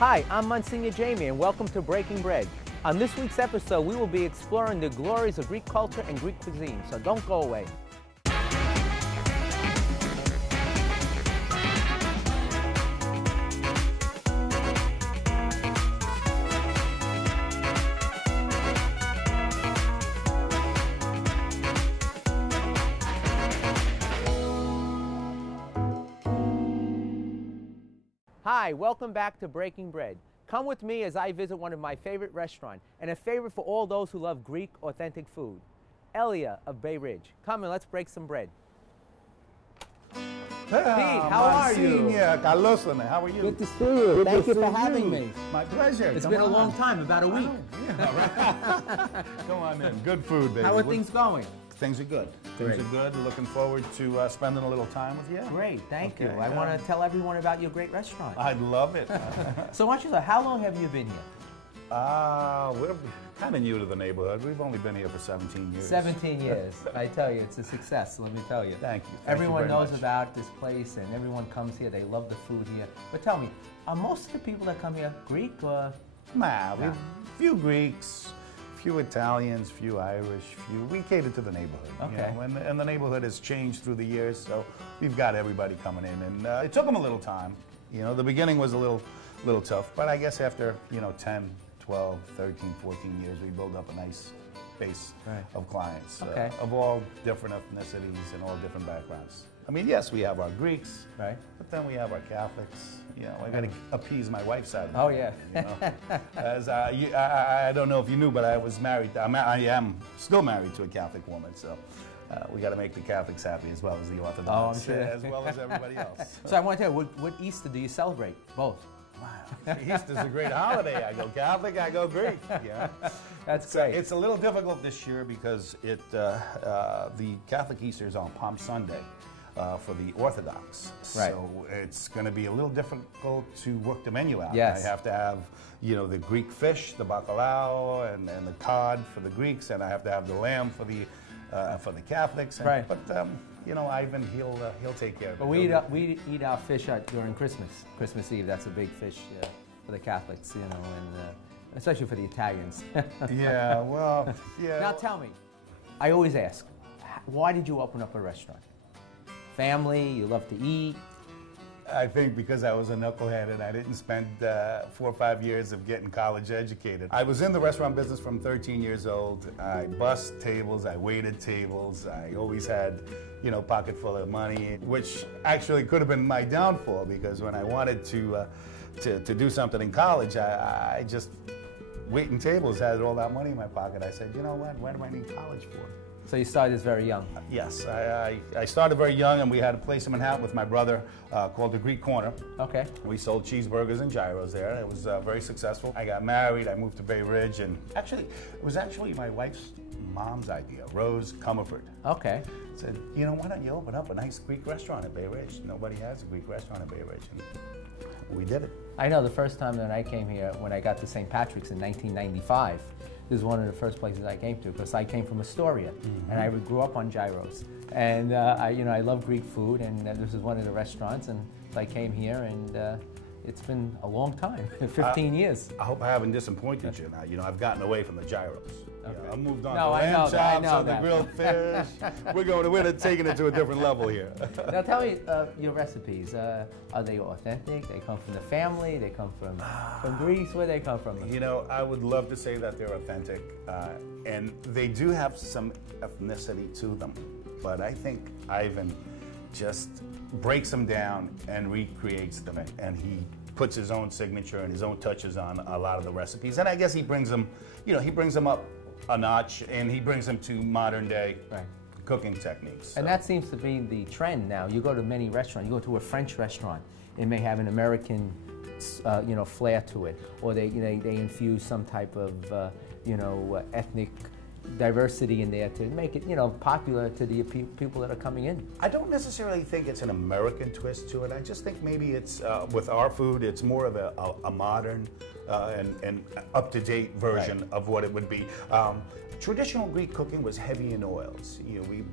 Hi, I'm Monsignor Jamie, and welcome to Breaking Bread. On this week's episode, we will be exploring the glories of Greek culture and Greek cuisine, so don't go away. Hi, welcome back to Breaking Bread. Come with me as I visit one of my favorite restaurants, and a favorite for all those who love Greek authentic food, Elia of Bay Ridge. Come and let's break some bread. Pete, how are you? Carlos, how are you? Good to see you. Thank you for having me. My pleasure. It's been a long time, about a week. Yeah, right. Go on in. Good food, baby. How are things going? Things are good. Great. Things are good. Looking forward to spending a little time with you. Great, thank you. Okay, I want to tell everyone about your great restaurant. I'd love it. So why don't you say, how long have you been here? We're kind of new to the neighborhood. We've only been here for 17 years. 17 years. I tell you, it's a success, let me tell you. Thank you. Everyone knows much. about this place, and everyone comes here. They love the food here. But tell me, are most of the people that come here Greek or? Nah, we've few Greeks, few Italians, few Irish, we cater to the neighborhood. Okay. You know, and the neighborhood has changed through the years, so we've got everybody coming in, and it took them a little time. You know, the beginning was a little tough, but I guess after, 10, 12, 13, 14 years, we built up a nice base of clients of all different ethnicities and all different backgrounds. I mean, yes, we have our Greeks, but then we have our Catholics. You know, I got to appease my wife's side of the family, you know? As I don't know if you knew, but I was married. I am still married to a Catholic woman, so we got to make the Catholics happy as well as the Orthodox, as well as everybody else. So I want to tell you, what Easter do you celebrate? Both. Wow, Easter's a great holiday. I go Catholic, I go Greek. Yeah, that's great. It's a little difficult this year because the Catholic Easter is on Palm Sunday. For the Orthodox. So it's going to be a little difficult to work the menu out. Yes. I have to have, the Greek fish, the bacalao, and the cod for the Greeks, and I have to have the lamb for the Catholics. And, but Ivan, he'll take care of it. But we eat our fish during Christmas Eve. That's a big fish for the Catholics, and especially for the Italians. Yeah. Well. Yeah. Now tell me, I always ask, why did you open up a restaurant? Family, you love to eat? I think because I was a knucklehead and I didn't spend 4 or 5 years of getting college educated. I was in the restaurant business from 13 years old. I bussed tables, I waited tables, I always had, pocket full of money, which actually could have been my downfall because when I wanted to do something in college, I just waiting tables, had all that money in my pocket. I said, you know what do I need college for? So you started this very young? Yes, I started very young, and we had a place in Manhattan with my brother called the Greek Corner. Okay. We sold cheeseburgers and gyros there. It was very successful. I got married, I moved to Bay Ridge, and it was actually my wife's mom's idea, Rose Comerford. Okay. Said, why don't you open up a nice Greek restaurant at Bay Ridge? Nobody has a Greek restaurant at Bay Ridge. And we did it. I know the first time that I came here, when I got to St. Patrick's in 1995, this is one of the first places I came to because I came from Astoria, and I grew up on gyros. And I love Greek food, and this is one of the restaurants, and I came here, and it's been a long time, 15 years. I hope I haven't disappointed you now. I've gotten away from the gyros. Okay. I've moved on to lamb chops, the grilled fish. We're taking it to a different level here. Now tell me your recipes. Are they authentic? They come from the family? They come from Greece? Where they come from? I would love to say that they're authentic, and they do have some ethnicity to them. But I think Ivan just breaks them down and recreates them, and he puts his own signature and his own touches on a lot of the recipes. And I guess he brings them, he brings them up a notch, and he brings them to modern day cooking techniques. So. And that seems to be the trend now. You go to many restaurants. You go to a French restaurant, it may have an American, flair to it, or they infuse some type of, ethnic, diversity in there to make it, popular to the people that are coming in. I don't necessarily think it's an American twist to it. I just think maybe it's, with our food, it's more of a modern and up-to-date version of what it would be. Traditional Greek cooking was heavy in oils.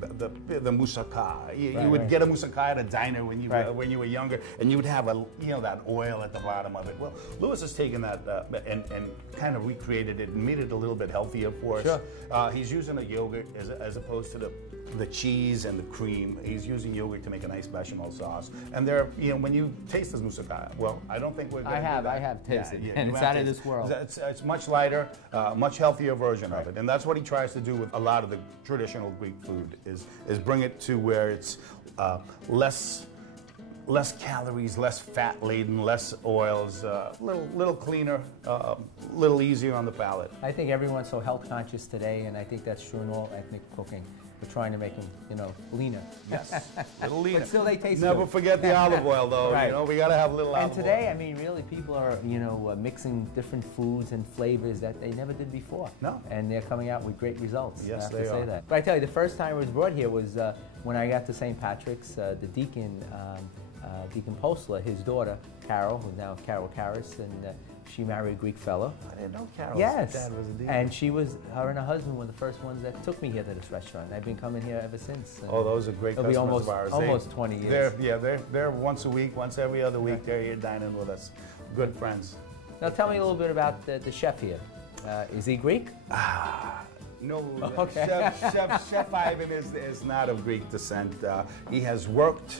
The moussaka. You would get a moussaka at a diner when you were younger, and you would have that oil at the bottom of it. Well, Louis has taken that and kind of recreated it and made it a little bit healthier for us. Sure. He's using a yogurt as opposed to the cheese and the cream. He's using yogurt to make a nice bechamel sauce. And when you taste this moussaka, well, I don't think we're going to do that. I have tasted it, and it's out of this world. It's much lighter, much healthier version of it, and that's what he tries to do with a lot of the traditional Greek food is bring it to where it's less calories, less fat laden, less oils, little cleaner, little easier on the palate. I think everyone's so health conscious today, and I think that's true in all ethnic cooking. We're trying to make them, leaner. Yes, a little leaner. But still, they taste Never good. forget the olive oil, though. Right. We got to have a little olive oil. And today, I mean, really, people are, mixing different foods and flavors that they never did before. No. And they're coming out with great results. Yes, I have they to say are. that. But I tell you, the first time I was brought here was when I got to St. Patrick's. The deacon, Deacon Postler, his daughter, Carol, who's now Carol Karras, and she married a Greek fellow. I didn't know Carol's dad was a deacon. And her and her husband were the first ones that took me here to this restaurant. I've been coming here ever since. Oh, those are great It'll customers be almost, of ours. almost 20 years. They're once a week, once every other week. They're here dining with us. Good friends. Now tell me a little bit about the chef here. Is he Greek? No, Okay. Chef Ivan is not of Greek descent. He has worked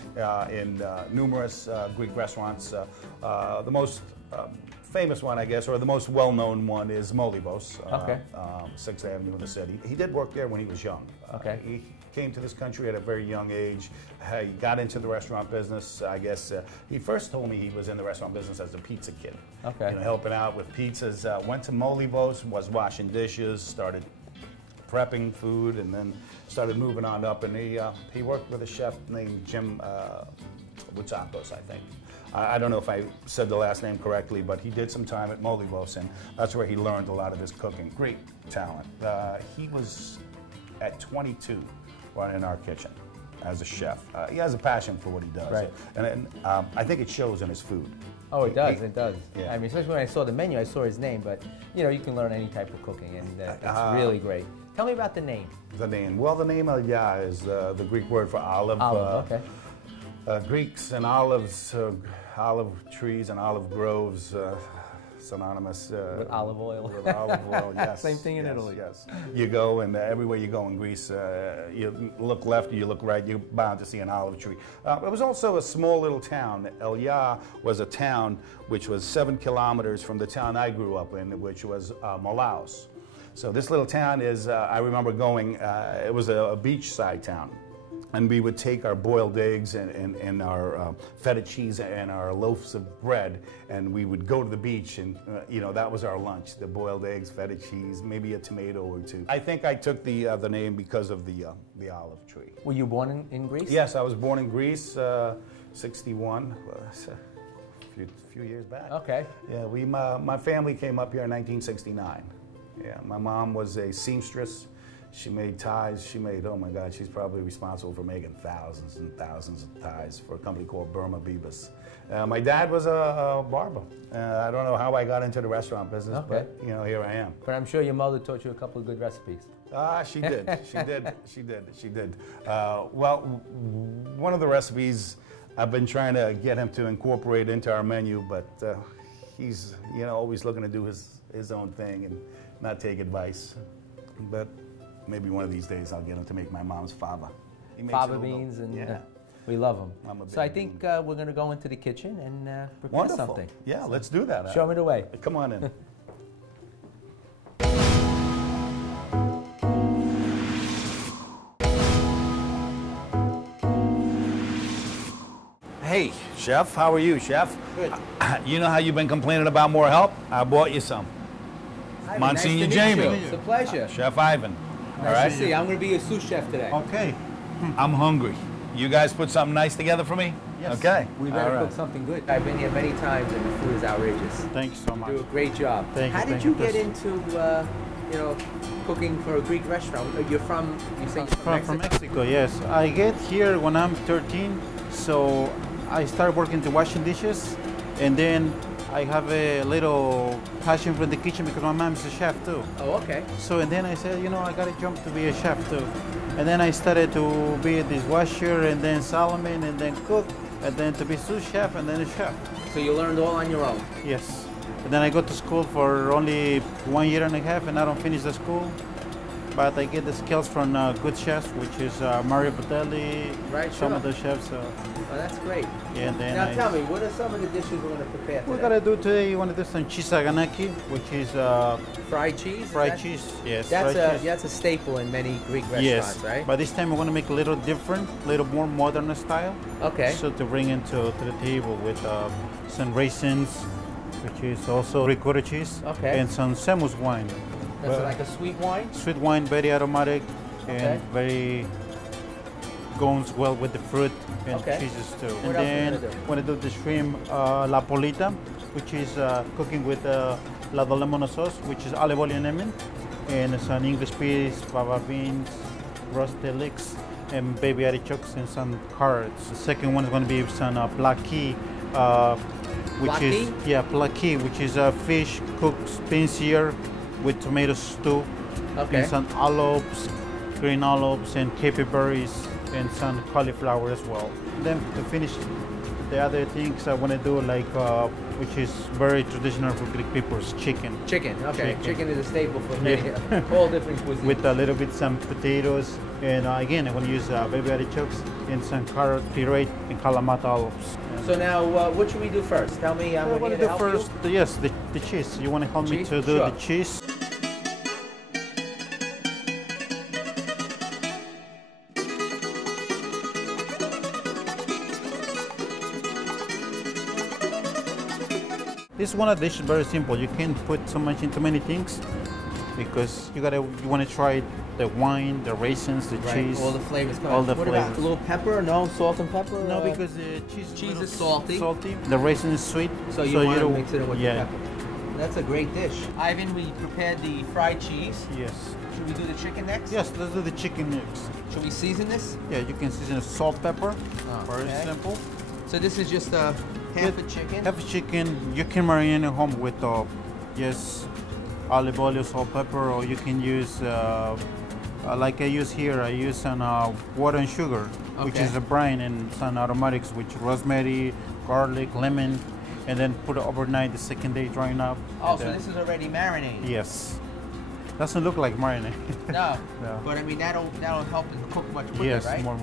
in numerous Greek restaurants. The most famous one, I guess, or the most well-known one is Molivos, 6th Avenue in the city. He did work there when he was young. Okay. He came to this country at a very young age. He got into the restaurant business, I guess. He first told me he was in the restaurant business as a pizza kid. Okay. Helping out with pizzas. Went to Molivos, was washing dishes, started prepping food, and then started moving on up. And he worked with a chef named Jim Wutsakos, I think. I don't know if I said the last name correctly, but he did some time at Molivos, and that's where he learned a lot of his cooking. Great talent. He was at 22 running our kitchen as a chef. He has a passion for what he does, right. and I think it shows in his food. Oh, it does. It does. Yeah. I mean, especially when I saw the menu, I saw his name, but you can learn any type of cooking, and it's really great. Tell me about the name. The name. Well, the name Elia is the Greek word for olive. Olive. Okay. Greeks and olives, olive trees and olive groves, synonymous with olive oil. With olive oil, yes. Same thing in Italy. Yes. You go, and everywhere you go in Greece, you look left or you look right, you're bound to see an olive tree. It was also a small little town. Elia was a town which was 7 kilometers from the town I grew up in, which was Malaus. So this little town is, I remember going, it was a beachside town. And we would take our boiled eggs and our feta cheese and our loaves of bread, and we would go to the beach, and that was our lunch: the boiled eggs, feta cheese, maybe a tomato or two. I think I took the name because of the olive tree. Were you born in Greece? Yes, I was born in Greece, 61. A few years back. Okay. Yeah, my family came up here in 1969. Yeah, my mom was a seamstress. She made ties. She made, oh my God, she's probably responsible for making thousands and thousands of ties for a company called Burma Bibas. My dad was a barber. I don't know how I got into the restaurant business, but here I am. But I'm sure your mother taught you a couple of good recipes. She did. She did. Well, one of the recipes I've been trying to get him to incorporate into our menu, but he's always looking to do his own thing and not take advice. But maybe one of these days I'll get him to make my mom's fava. Fava beans, and we love them. So I think we're going to go into the kitchen and prepare something. Yeah, let's do that. Show me the way. Come on in. Hey, Chef, how are you, Chef? Good. You know how you've been complaining about more help? I bought you some. Monsignor Jamie. It's a pleasure. Chef Ivan. Nice to see you. I'm going to be your sous chef today. Okay. I'm hungry. You guys put something nice together for me? Yes. Okay. We better cook something good. I've been here many times, and the food is outrageous. Thanks so much. You do a great job. Thank you. How did you get into you know, cooking for a Greek restaurant? You're from, you say you're From Mexico, yes. I get here when I'm 13, so I start working to washing dishes, and then I have a little passion for the kitchen because my mom's a chef too. Oh, okay. So and then I said, you know, I gotta jump to be a chef too. And then I started to be a dishwasher, and then salesman, and then cook, and then to be sous chef, and then a chef. So you learned all on your own? Yes. And then I go to school for only 1 year and a half, and I don't finish the school. But I get the skills from good chefs, which is Mario Botelli, Right, some sure. of the chefs. Oh, that's great. And then Now tell me, what are some of the dishes we're going to prepare today? we're gonna do today. You want to do some cheese aganaki, which is fried cheese? fried cheese. Yes, That's fried a cheese. that's a staple in many Greek restaurants, Yes, right? but this time we're gonna make a little different, a little more modern style. Okay. So to bring into to the table with some raisins, which is also ricotta cheese, Okay. and some Semus wine. That's like a sweet wine? Sweet wine, very aromatic, Okay. and very goes well with the fruit and Okay. cheeses too. What and else then we gonna do? we're gonna do the shrimp la polita, which is cooking with la lemon sauce, which is olive oil and lemon, and some English peas, fava beans, roasted leeks, and baby artichokes, and some carrots. The second one is going to be some plaki, which is plaki, which is a fish cooked pincer with tomato stew, Okay. and some olives, green olives, and berries, and some cauliflower as well. Then to finish, the other things I want to do, like which is very traditional for Greek people, is chicken. Chicken, okay. Chicken. Chicken is a staple for many, all different cuisines. With a little bit some potatoes, and again I'm going to use baby artichokes and some carrot puree and Kalamata olives. So now, what should we do first? Tell me, I'm I going want to to do help first, yes, the cheese. You want to help me Cheese? to do Sure. the cheese? This one dish is very simple. You can't put so much into many things because you want to try the wine, the raisins, the Right, cheese, all the flavors. Come all on. the What flavors. about a little pepper? No, salt and pepper? No, because the cheese, cheese a is little salty. Salty. The raisin is sweet. So you want to don't- mix it in with yeah. the pepper. That's a great dish. Ivan, we prepared the fried cheese. Yes. Should we do the chicken next? Yes, let's do the chicken next. Should we season this? Yeah, you can season it with salt, pepper. Very Okay. simple. So this is just half a chicken? Half a chicken. You can marinate at home with yes, olive oil, salt, pepper, or you can use like I use here. I use some water and sugar, which Okay. is a brine, and some aromatics, which rosemary, garlic, lemon, and then put it overnight. The second day drying up. Oh, and so then- this is already marinated? Yes. Doesn't look like marinade. No. No. But I mean, that'll help it cook much quicker, Yes, right? more.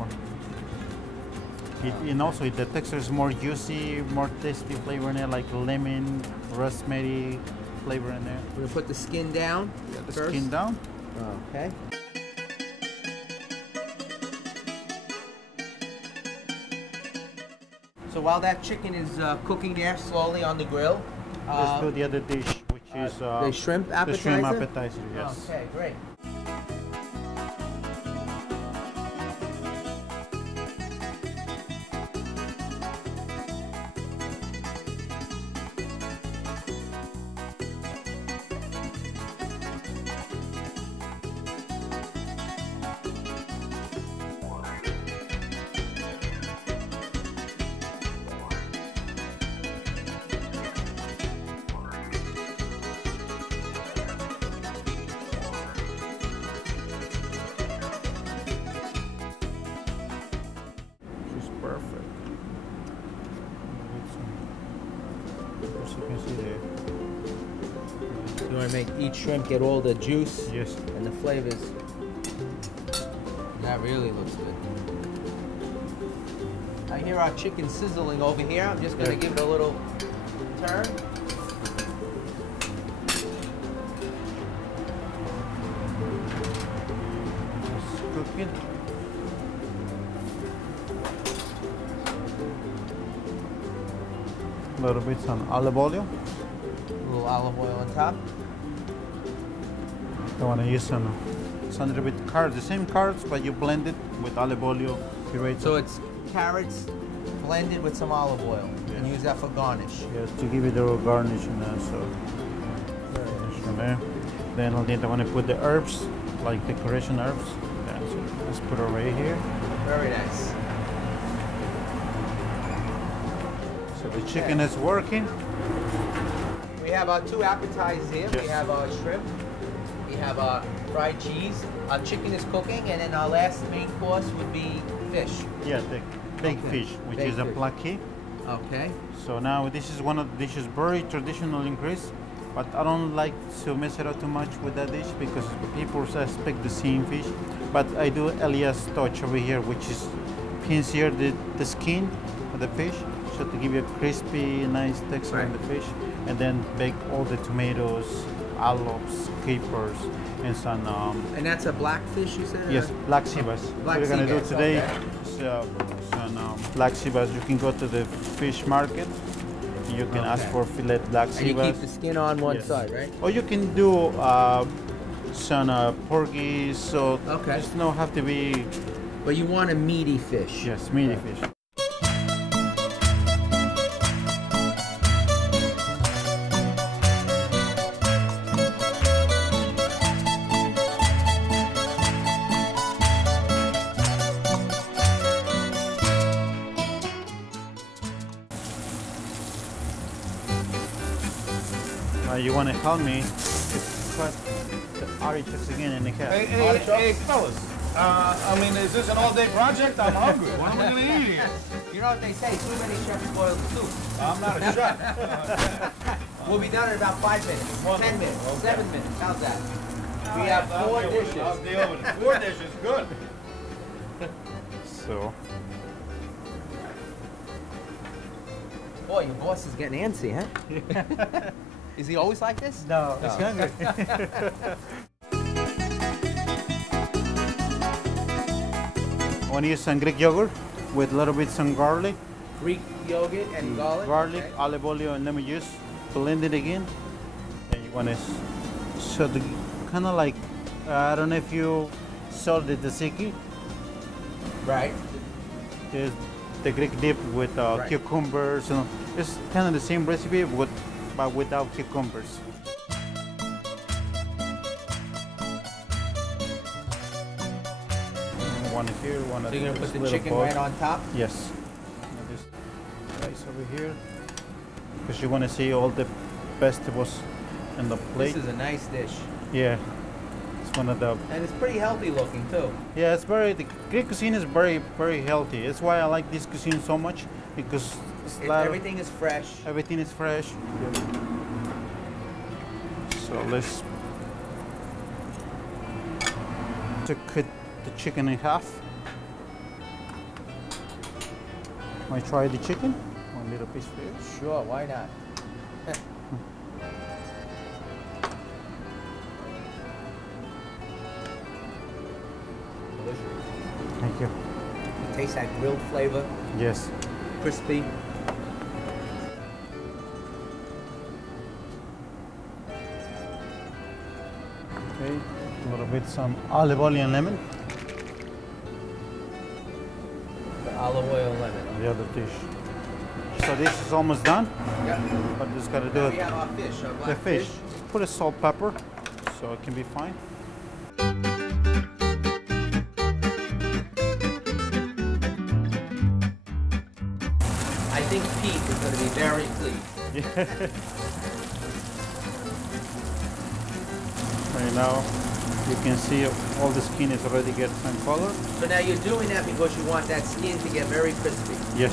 And also the texture is more juicy, more tasty flavor in there, like lemon, rosemary flavor in there. We're gonna put the skin down The first. skin down. Okay. So while that chicken is cooking there slowly on the grill, Let's do the other dish, which is the shrimp appetizer? The shrimp appetizer, yes. Okay, great. She's perfect. As you can see there. You want to make each shrimp get all the juice Yes. and the flavors. That really looks good. I hear our chicken sizzling over here. I'm just going to Yeah. give it a little turn. Let's cook it. A little bit some olive oil. A little olive oil on top. I want to use some little bit carrots, the same carrots, but you blend it with olive oil, puree. So it's carrots blended with some olive oil. And Yes. use that for garnish. Yes, to give it a little garnish and so. Garnish from there. Then I'll need, I want to put the herbs, like decoration herbs. Yeah, so let's put it right here. Very nice. So the chicken is working. We have our two appetizers here. We Yes. have our shrimp. We have our fried cheese. Our chicken is cooking, and then our last main course would be fish. Yeah, the baked Okay. fish, which Baked is a fish. plaki. Okay. So now this is one of the dishes, very traditional in Greece, but I don't like to mess it up too much with that dish because people expect the same fish. But I do Elia's touch over here, which is pinch here the skin of the fish, so to give you a crispy, nice texture on Right. the fish, and then bake all the tomatoes, olives, capers, and some. And that's a black fish, you said? Yes, black sea bass. Black What we're gonna sea do bass, today okay. is black sea bass. You can go to the fish market. You can ask Okay. for fillet black And sea you bass. keep the skin on one Yes. side, right? Or you can do some porgy. So Okay. it's not have to be But you want a meaty fish. yes meaty fish. You want to help me to cut the artichokes again in the Hey, half. hey, fellas. I mean, is this an all-day project? I'm hungry. What am I gonna eat here? You know what they say, too many chefs boil the soup. I'm not a chef. We'll be done in about 5 minutes, 10 minutes, Okay. 7 minutes. How's that? We have I'll 4 deal with it. dishes. I'll deal with it. 4 dishes, good. So Boy, your boss is getting antsy, huh? Is he always like this? no, it's hungry. I want to use some Greek yogurt with a little bit some garlic. Greek yogurt and garlic. Garlic, okay. olive oil, and lemon juice. Blend it again. And you want to so the kind of like I don't know if you saw the tzatziki. Right. Is the Greek dip with Right. cucumbers. And it's kind of the same recipe, but without cucumbers. One here, one So you're gonna this put the little chicken bowl. right on top? Yes. And this rice over here, because you want to see all the vegetables in the plate. This is a nice dish. Yeah, it's one of the. And it's pretty healthy looking too. Yeah, it's very. The Greek cuisine is very, very healthy. That's why I like this cuisine so much because it's Everything is fresh. everything is fresh. So let's to cut the chicken in half. I try the chicken. One little piece for you. Sure, why not? Delicious. Thank you. You taste that grilled flavor, Yes. crispy. Okay. A little bit some olive oil and lemon. The olive oil and lemon. The other dish. So this is almost done. Yeah. But just gotta do Now it. we have our fish, our black The fish. Put a salt, pepper, so it can be fine. I think Pete is going to be very pleased. Right now, you can see all the skin is already get some color. So now you're doing that because you want that skin to get very crispy, Yes.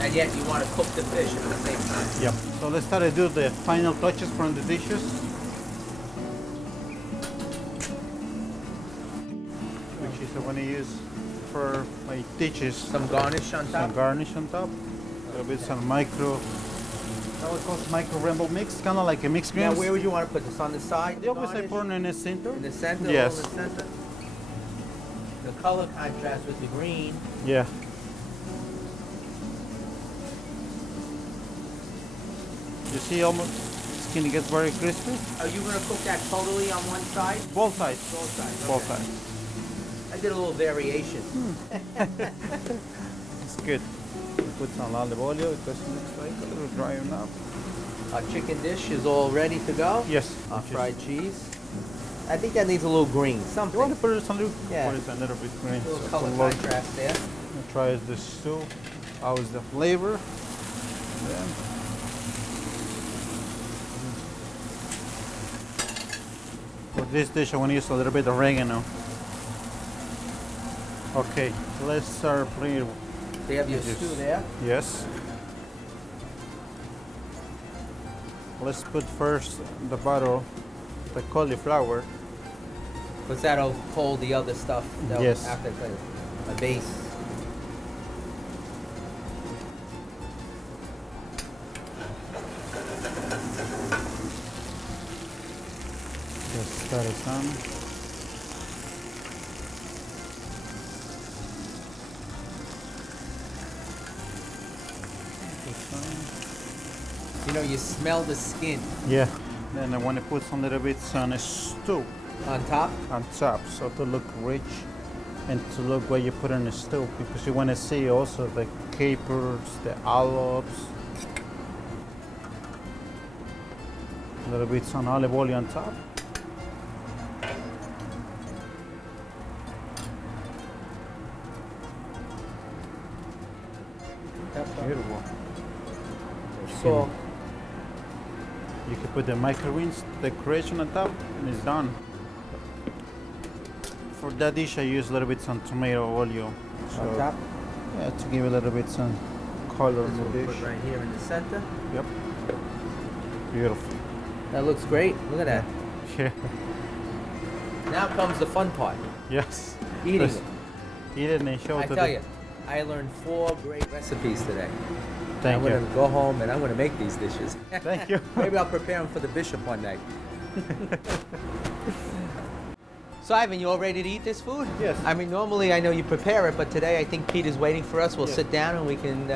and yet you want to cook the fish at the same time. Yep. So let's start to do the final touches from the dishes. Which is I want to use for my dishes. Some garnish on top. Some garnish on top. A little bit some micro. How it calls micro rainbow mix, kind of like a mixed Now greens. where would you want to put this? On the side? They always garnish? put it in the center. In the center? Yes. In the center? The color contrast with the green. Yeah. You see almost skin gets very crispy. Are you going to cook that totally on one side? Both sides. Both sides. Both okay. sides. I did a little variation. It's good. Put some olive oil because it looks like a little dry enough. Our chicken dish is all ready to go. Yes. Our fried cheese. I think that needs a little green, something. You want to put it a little, Yeah. put it a little bit green. A little so color to look. contrast there. Try the stew. How is the flavor? Then. For this dish, I want to use a little bit of oregano. Okay, let's start putting. So you have your stew there. Yes. Let's put first the butter, the cauliflower. Because that'll hold the other stuff. Yes. After a base. Just stir it on. You know, you smell the skin Yeah. Then I want to put some little bits on a stew on top. on top, so to look rich and to look what you put in the stew, because you want to see also the capers, the olives, a little bit some olive oil on top. Beautiful. So You can put the microgreens decoration on top, and it's done. For that dish, I use a little bit some tomato oil. on top. Yeah, to give a little bit some color in the We'll dish. put right here in the center. Yep. Beautiful. That looks great. Look at that. Yeah. Now comes the fun part. Yes. Eating Let's it. Eat it and show I it to tell the- you, I learned 4 great recipes today. Thank I'm going you. to go home and I'm going to make these dishes. Thank you. Maybe I'll prepare them for the bishop one night. So Ivan, you all ready to eat this food? Yes. I mean, normally I know you prepare it, but today I think Pete is waiting for us. We'll Yes. sit down and we can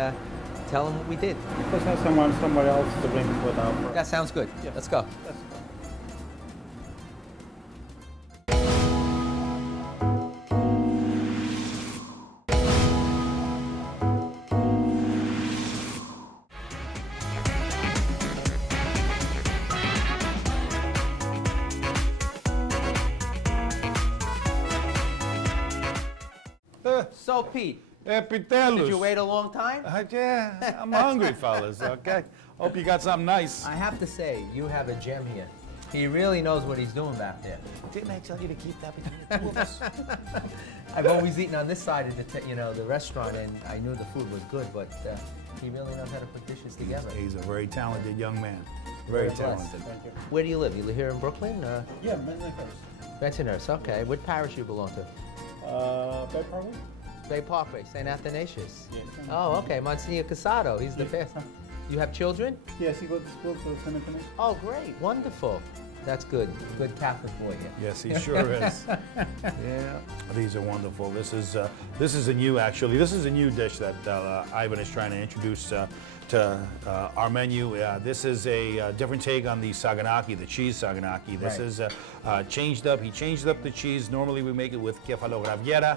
tell him what we did. Let's have somebody else to bring food out for. That sounds good. Yes. Let's go. Let's go. So Pete, Epitelus. did you wait a long time? Yeah, I'm hungry, fellas, okay? Hope you got something nice. I have to say, you have a gem here. He really knows what he's doing back there. Didn't I tell you to keep that between the two of us? I've always eaten on this side of the restaurant, and I knew the food was good, but he really knows how to put dishes together. He's a very talented young man. Very blessed. talented. Thank you. Where do you live? You live here in Brooklyn? Yeah, Men's first. Bensonhurst, okay. What parish you belong to? Bay Parkway? Bay Parkway, St. Athanasius. Yes. Oh, okay. Monsignor Casado, he's the Yes. pastor. You have children? Yes, he goes to school for St. Anthony. Oh, great. Wonderful. That's good. Good Catholic boy here. Yes, he sure is. Yeah, these are wonderful. This is a new dish that Ivan is trying to introduce to our menu. This is a different take on the saganaki, the cheese saganaki. This Right. is changed up. He changed up the cheese. Normally we make it with kefalo graviera.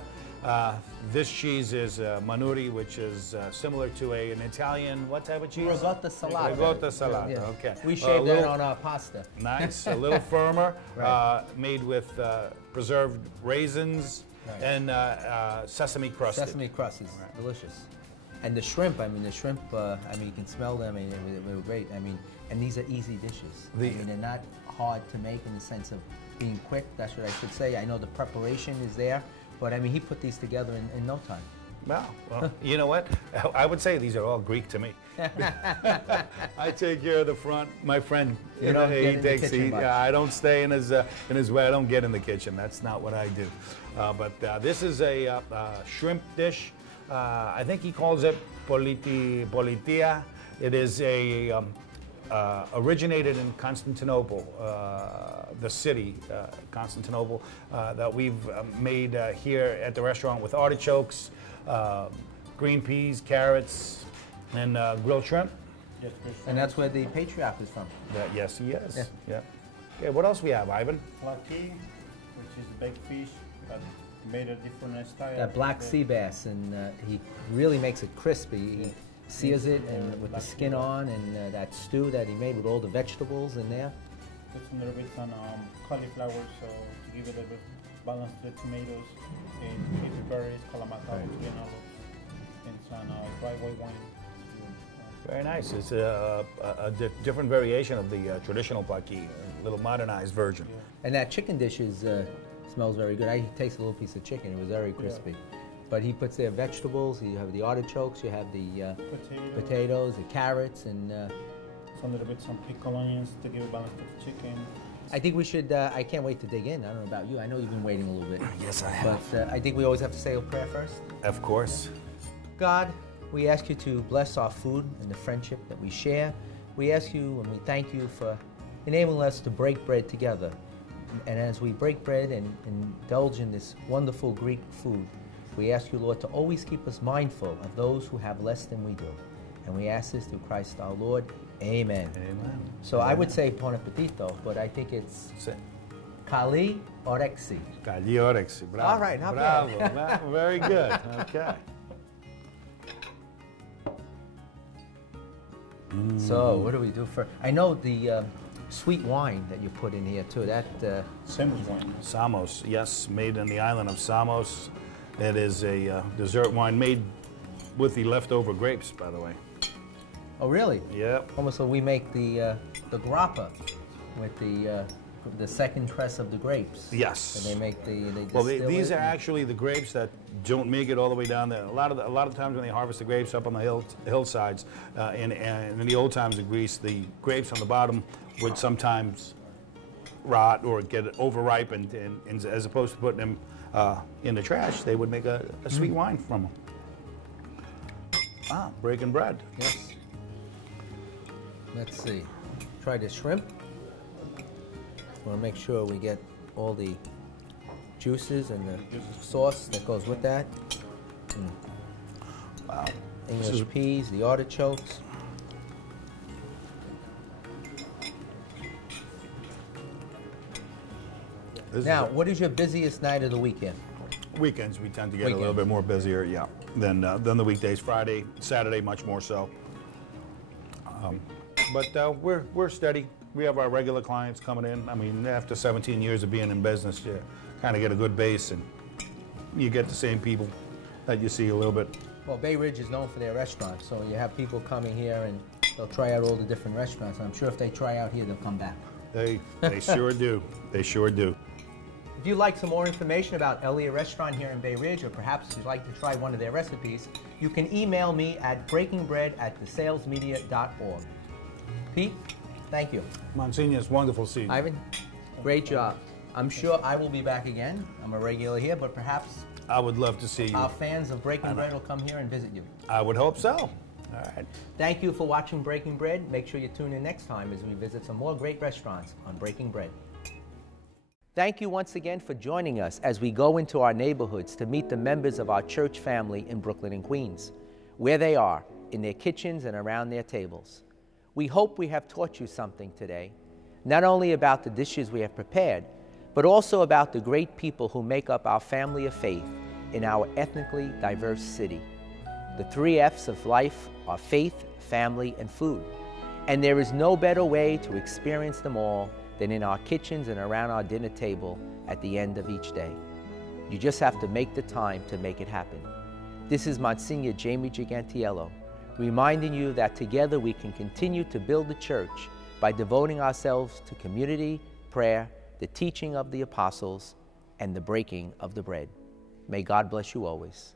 This cheese is manuri, which is similar to an Italian, what type of cheese? Ricotta salata. Ricotta salata, Yeah. okay. We A shave that little- on our pasta. Nice, a little firmer, Right. made with preserved raisins Right. and sesame crusted. Sesame crust is delicious. And the shrimp, I mean, you can smell them, and they were great. I mean, and these are easy dishes. I mean, they're not hard to make in the sense of being quick, that's what I should say. I know the preparation is there, but I mean, he put these together in no time. Well, you know what? I would say these are all Greek to me. I take care of the front. My friend, You don't get in the kitchen much. I don't stay in his way. I don't get in the kitchen. That's not what I do. But this is a shrimp dish. I think he calls it politia. It is a originated in Constantinople, the city, Constantinople, that we've made here at the restaurant with artichokes, green peas, carrots, and grilled shrimp. Yes, And that's where the patriarch is from. Yes, he is. Yeah. Yeah. Okay, what else we have, Ivan? Flaki, which is baked fish, but made a different style. That black sea bass, and he really makes it crispy. He sears it and with the skin on, and that stew that he made with all the vegetables in there. Put some little bits on cauliflower, so to give it a little bit balance to the tomatoes, and baby berries, calamata, and some dry white wine. Very nice. It's a different variation of the traditional paqui, a little modernized version. Yeah. And that chicken dish smells very good. I tasted a little piece of chicken. It was very crispy. Yeah. But he puts there vegetables. You have the artichokes. You have the potatoes, the carrots, and some little bit some pickled onions to give a balance to the chicken. I think we should. I can't wait to dig in. I don't know about you. I know you've been waiting a little bit. Yes, I have. But I think we always have to say a prayer first. Of course. God, we ask you to bless our food and the friendship that we share. We ask you and we thank you for enabling us to break bread together. And as we break bread and indulge in this wonderful Greek food, we ask you, Lord, to always keep us mindful of those who have less than we do. And we ask this through Christ our Lord. Amen. Amen. So Amen. I would say bon appetito, but I think it's Kali Orexi. Kali Orexi. Bravo. All right, not Bravo. bad. Very good. Okay. So what do we do for? I know the sweet wine that you put in here too. That Samos wine. Samos, yes, made in the island of Samos. It is a dessert wine made with the leftover grapes, by the way. Oh, really? Yep. Almost so we make the grappa with the second press of the grapes. Yes. And they make these are actually the grapes that don't make it all the way down there. A lot of times when they harvest the grapes up on the hillsides, and in the old times of Greece, the grapes on the bottom would sometimes rot or get overripe, and as opposed to putting them in the trash, they would make a sweet wine from them. Ah, breaking bread. Yes. Let's see. Try the shrimp. Want to make sure we get all the juices and the sauce that goes with that. Wow. English peas, the artichokes. Now, what is your busiest night of the weekend? Weekends, we tend to get a little bit more busier, yeah, than the weekdays. Friday, Saturday, much more so. But we're steady. We have our regular clients coming in. I mean, after 17 years of being in business, you kind of get a good base, and you get the same people that you see a little bit. Well, Bay Ridge is known for their restaurants, so you have people coming here and they'll try out all the different restaurants. I'm sure if they try out here, they'll come back. They sure do. They sure do. If you'd like some more information about Elia Restaurant here in Bay Ridge, or perhaps you'd like to try one of their recipes, you can email me at breakingbread@thesalesmedia.org. Pete, thank you. Monsignor, it's wonderful seeing you. Ivan, great job. I'm sure I will be back again. I'm a regular here, but perhaps I would love to see you. Our fans of Breaking Bread will come here and visit you. I would hope so. All right. Thank you for watching Breaking Bread. Make sure you tune in next time as we visit some more great restaurants on Breaking Bread. Thank you once again for joining us as we go into our neighborhoods to meet the members of our church family in Brooklyn and Queens, where they are, in their kitchens and around their tables. We hope we have taught you something today, not only about the dishes we have prepared, but also about the great people who make up our family of faith in our ethnically diverse city. The 3 F's of life are faith, family, and food. And there is no better way to experience them all than in our kitchens and around our dinner table at the end of each day. You just have to make the time to make it happen. This is Monsignor Jamie Gigantiello, reminding you that together we can continue to build the church by devoting ourselves to community, prayer, the teaching of the apostles, and the breaking of the bread. May God bless you always.